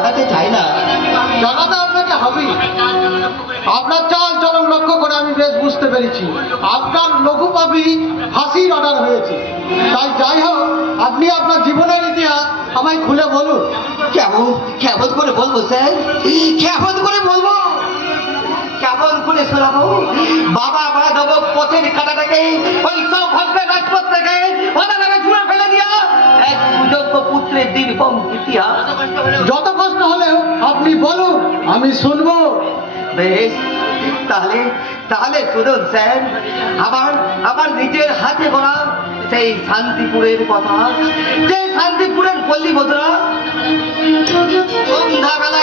জানাতে চাই না। জানাতে আপনাকে হবে। আপনার চাল চলন লক্ষ্য করে আমি বেশ বুঝতে পেরেছি আপনার লঘুপাবি ফাঁসির অর্ডার হয়েছে। তাই যাই হোক, আপনি আপনার জীবনের ইতিহাস আমায় খুলে বলুন। কেমন কেমন করে বলবো স্যার? কেমন করে বলবো? কেমন করে শোনাবো? বাবা মাধব পথের কাটাটাকে ওই সব ভক্তের রাজপথ থেকে ওনারা ছুঁড়ে ফেলে দিয়া এক সুযোগ্য পুত্রের দীর্ঘম ইতিহাস। যত কষ্ট হলেও আপনি বলুন, আমি শুনবো। বেশ, তাহলে তাহলে শুনুন স্যার, আমার আমার নিজের হাতে গড়া সেই শান্তিপুরের কথা, যে শান্তিপুরের পল্লী বধুরা সন্ধ্যাবেলা